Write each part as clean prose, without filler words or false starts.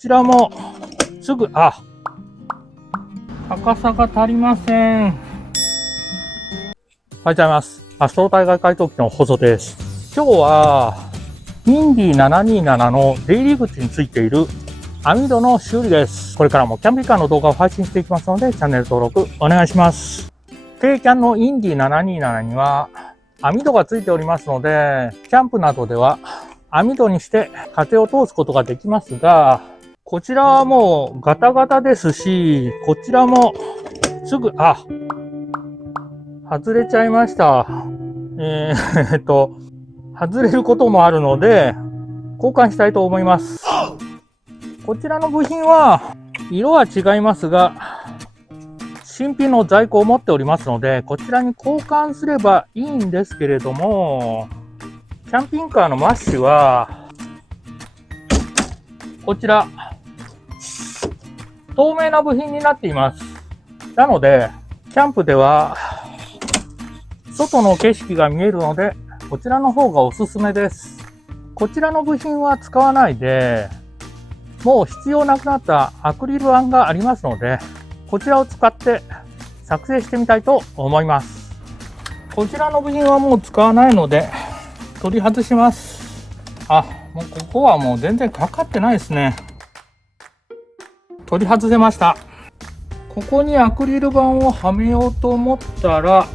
ちらもすぐ、高さが足りません。おはようございます。アストロ体外解凍機の放送です。今日はインディ727の出入り口についている網戸の修理です。これからもキャンピングカーの動画を配信していきますので、チャンネル登録お願いします。軽キャンのインディ727には網戸がついておりますので、キャンプなどでは網戸にして風を通すことができますが、こちらはもうガタガタですし、こちらもすぐ、外れちゃいました。外れることもあるので、交換したいと思います。こちらの部品は、色は違いますが、新品の在庫を持っておりますので、こちらに交換すればいいんですけれども、キャンピングカーのマッシュは、こちら、透明な部品になっています。なので、キャンプでは、外の景色が見えるので、こちらの方がおすすめです。こちらの部品は使わないで、もう必要なくなったアクリル板がありますので、こちらを使って作成してみたいと思います。こちらの部品はもう使わないので、取り外します。もうここはもう全然かかってないですね。取り外せました。ここにアクリル板をはめようと思ったら、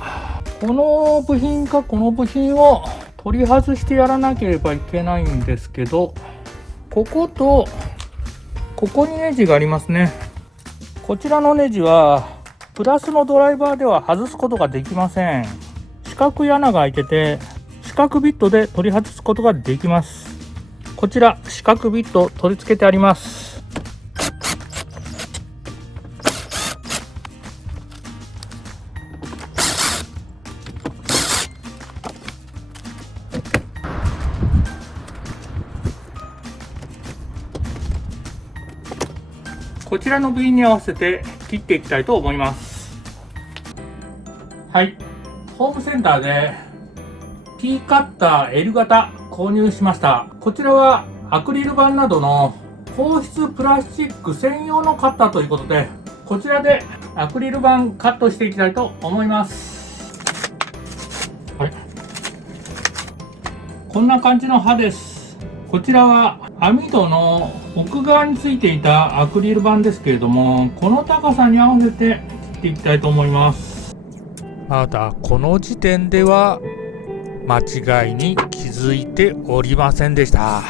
この部品かこの部品を取り外してやらなければいけないんですけど、こことここにネジがありますね。こちらのネジはプラスのドライバーでは外すことができません。四角い穴が開いてて、四角ビットで取り外すことができます。こちら四角ビット取り付けてあります。こちらの部品に合わせて切っていきたいと思います。はい、ホームセンターで P カッター L 型購入しました。こちらはアクリル板などの硬質プラスチック専用のカッターということで、こちらでアクリル板カットしていきたいと思います。こんな感じの刃です。こちらは網戸の奥側についていたアクリル板ですけれども、この高さに合わせて切っていきたいと思います。まだこの時点では間違いに気づいておりませんでした。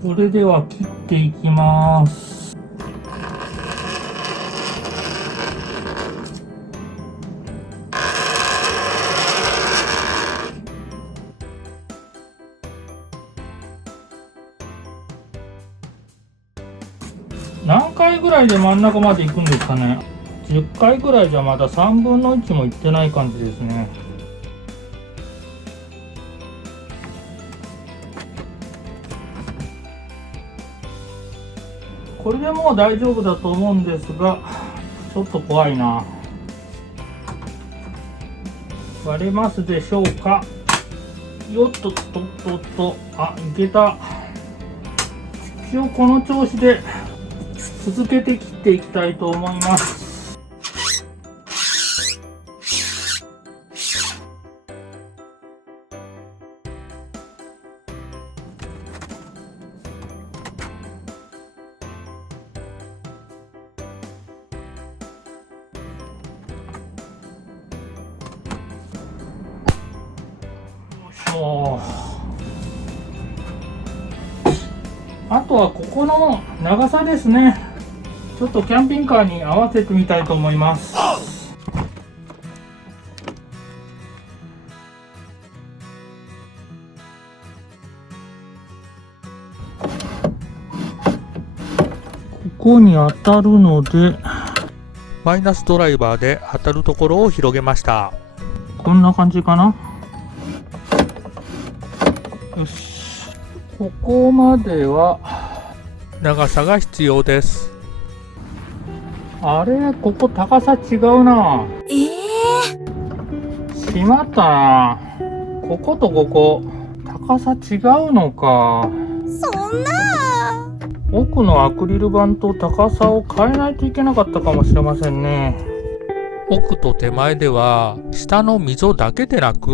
それでは切っていきます。何回ぐらいで真ん中まで行くんですかね。10回ぐらいじゃまだ3分の1もいってない感じですね。これでもう大丈夫だと思うんですが、ちょっと怖いな。割れますでしょうか。よっとっとっとっと、いけた。一応この調子で続けて切っていきたいと思います。あとはここの長さですね。ちょっとキャンピングカーに合わせてみたいと思います。ここに当たるので、マイナスドライバーで当たるところを広げました。こんな感じかな。よし、ここまでは長さが必要です。あれ、ここ高さ違うな。しまったな。こことここ、高さ違うのか。そんな。奥のアクリル板と高さを変えないといけなかったかもしれませんね。奥と手前では下の溝だけでなく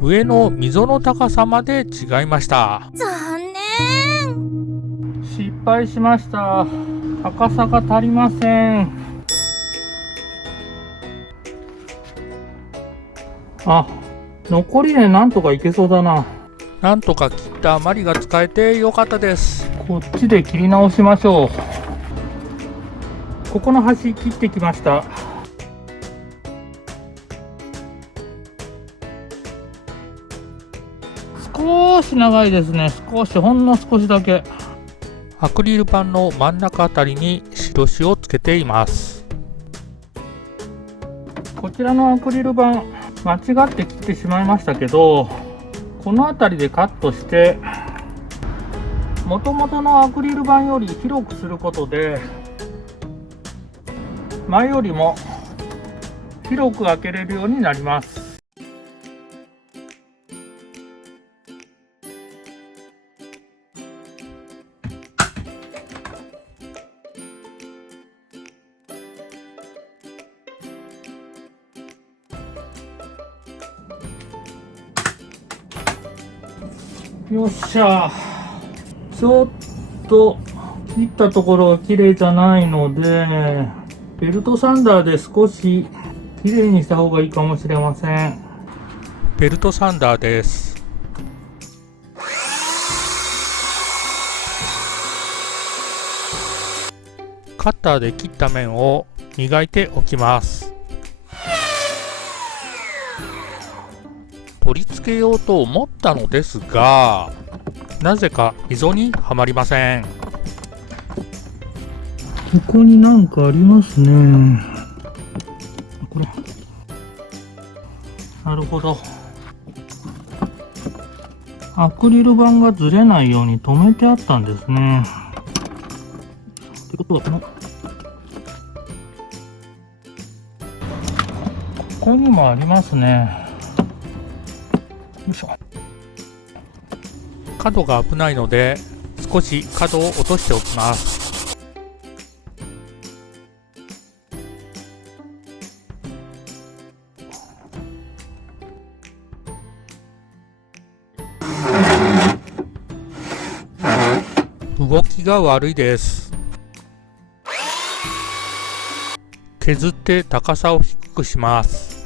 上の溝の高さまで違いました。残念。失敗しました。高さが足りません。あ、残りでなんとかいけそうだな。なんとか切った余りが使えてよかったです。こっちで切り直しましょう。ここの端切ってきました。少し長いですね。ほんの少しだけ。アクリル板の真ん中あたりに印をつけています。こちらのアクリル板、間違って切ってしまいましたけど、この辺りでカットして元々のアクリル板より広くすることで前よりも広く開けれるようになります。よっしゃ。ちょっと切ったところが綺麗じゃないので、ベルトサンダーで少し綺麗にした方がいいかもしれません。ベルトサンダーです。カッターで切った面を磨いておきます。取り付けようと思ったのですが、なぜか溝にはまりません。ここになんかありますね。これ。なるほど。アクリル板がずれないように留めてあったんですね。ってことはここにもありますね。よいしょ。角が危ないので少し角を落としておきます。動きが悪いです。削って高さを低くします。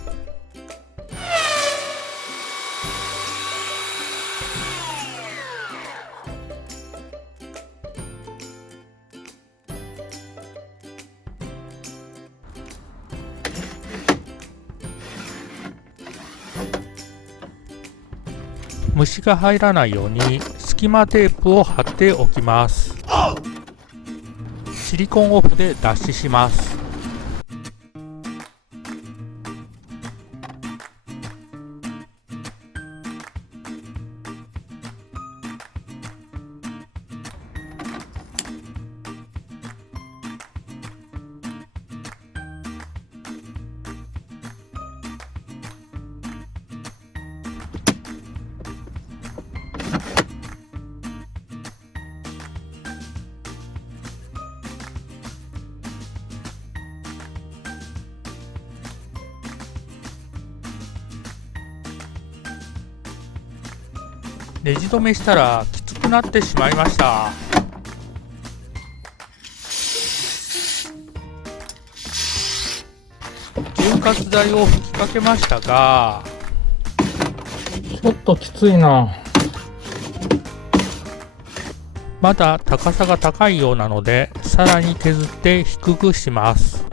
虫が入らないように隙間テープを貼っておきます。シリコンオフで脱脂します。ネジ止めしたらきつくなってしまいました。潤滑剤を吹きかけましたが、ちょっときついな。まだ高さが高いようなので、さらに削って低くします。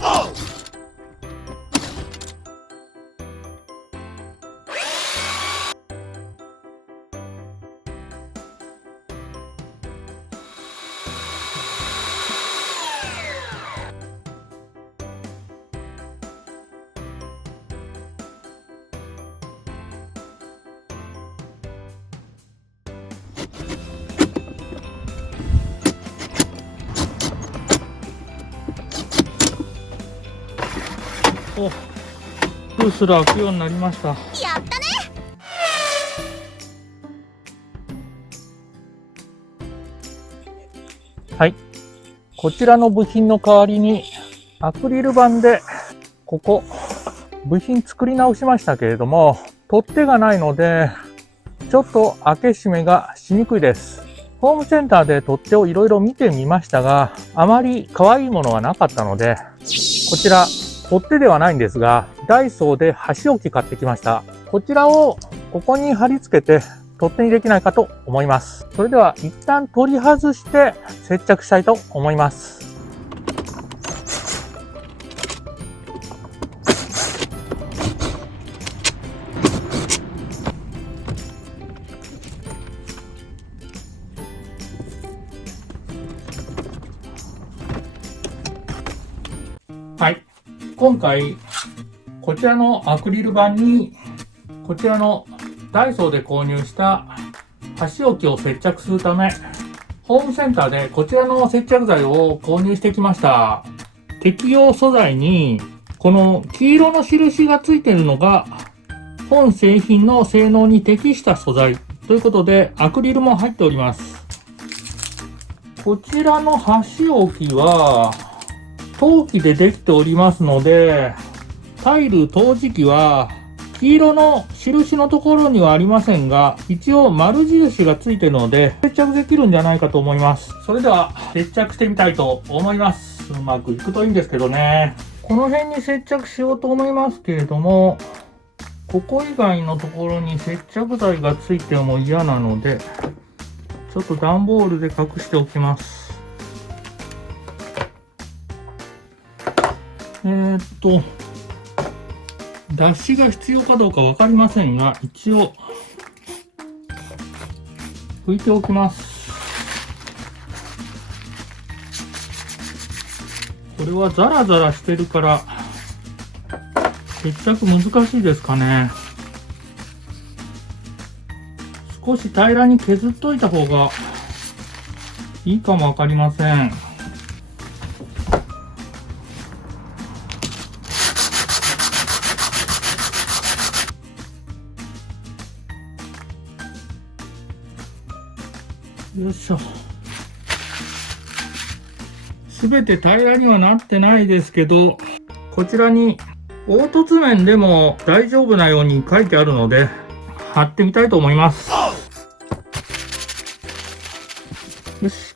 お、よルスル開くようになりました。やったね。はい。こちらの部品の代わりに、アクリル板で、ここ、部品作り直しましたけれども、取っ手がないので、ちょっと開け閉めがしにくいです。ホームセンターで取っ手をいろいろ見てみましたが、あまり可愛いものがなかったので、こちら、取っ手ではないんですが、ダイソーで箸置き買ってきました。こちらをここに貼り付けて、取っ手にできないかと思います。それでは一旦取り外して接着したいと思います。はい。今回、こちらのアクリル板に、こちらのダイソーで購入した箸置きを接着するため、ホームセンターでこちらの接着剤を購入してきました。適用素材に、この黄色の印がついているのが、本製品の性能に適した素材ということで、アクリルも入っております。こちらの箸置きは、陶器でできておりますので、タイル陶磁器は、黄色の印のところにはありませんが、一応丸印がついているので、接着できるんじゃないかと思います。それでは、接着してみたいと思います。うまくいくといいんですけどね。この辺に接着しようと思いますけれども、ここ以外のところに接着剤がついても嫌なので、ちょっと段ボールで隠しておきます。脱脂が必要かどうかわかりませんが、一応、拭いておきます。これはザラザラしてるから、接着難しいですかね。少し平らに削っといた方がいいかもわかりません。よいしょ。すべて平らにはなってないですけど、こちらに凹凸面でも大丈夫なように書いてあるので、貼ってみたいと思います。よし。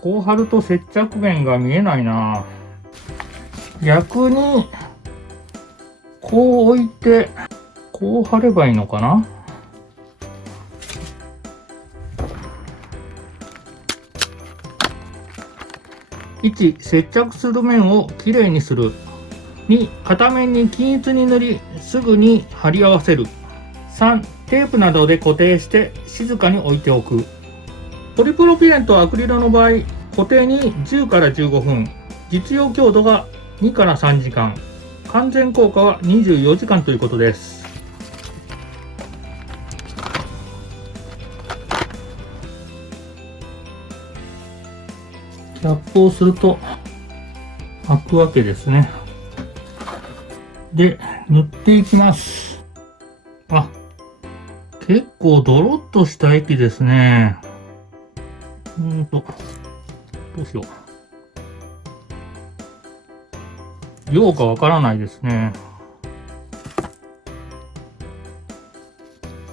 こう貼ると接着面が見えないな。逆に、こう置いて、こう貼ればいいのかな。1、接着する面をきれいにする。2、片面に均一に塗り、すぐに貼り合わせる。3、テープなどで固定して静かに置いておく。ポリプロピレンとアクリルの場合、固定に10から15分、実用強度が2から3時間、完全効果は24時間ということです。キャップをすると開くわけですね。で、塗っていきます。あ、結構ドロッとした液ですね。どうしよう。量がわからないですね。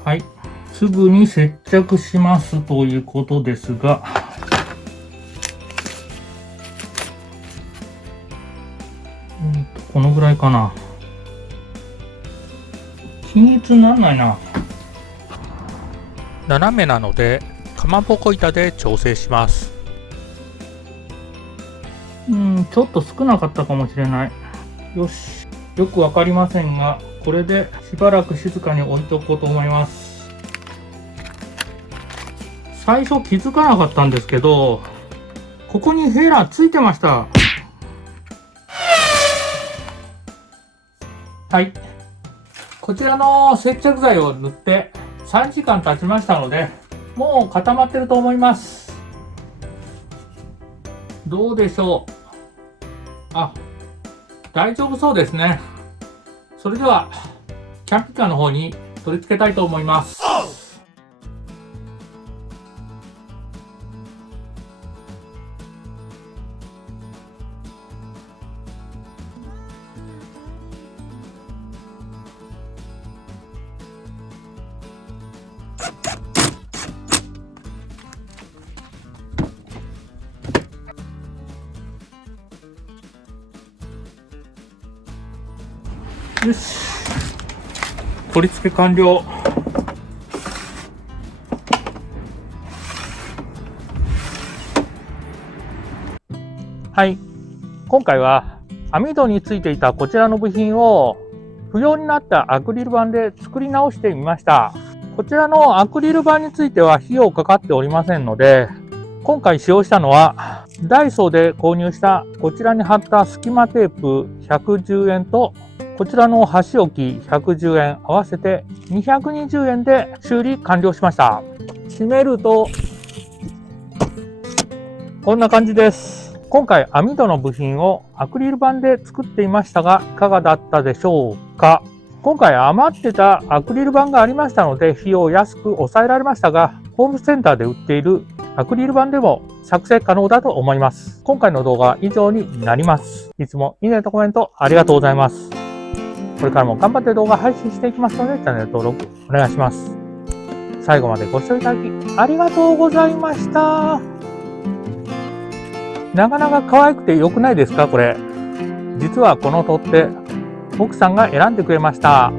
はい。すぐに接着しますということですが、このぐらいかな。均一にならないな。斜めなので、かまぼこ板で調整します。ちょっと少なかったかもしれない。よし。よくわかりませんが、これでしばらく静かに置いておこうと思います。最初気づかなかったんですけど、ここにヘラついてました。はい。こちらの接着剤を塗って3時間経ちましたので、もう固まってると思います。どうでしょう。あ、大丈夫そうですね。それではキャンピカーの方に取り付けたいと思います。よし、取り付け完了。はい、今回は網戸についていたこちらの部品を不要になったアクリル板で作り直してみました。こちらのアクリル板については費用かかっておりませんので、今回使用したのはダイソーで購入したこちらに貼った隙間テープ110円とこちらの箸置き110円合わせて220円で修理完了しました。閉めるとこんな感じです。今回網戸の部品をアクリル板で作っていましたがいかがだったでしょうか。今回余ってたアクリル板がありましたので費用を安く抑えられましたが、ホームセンターで売っているアクリル板でも作成可能だと思います。今回の動画は以上になります。いつもいいねとコメントありがとうございます。これからも頑張って動画配信していきますのでチャンネル登録お願いします。最後までご視聴いただきありがとうございました。なかなか可愛くて良くないですかこれ。実はこの取っ手奥さんが選んでくれました。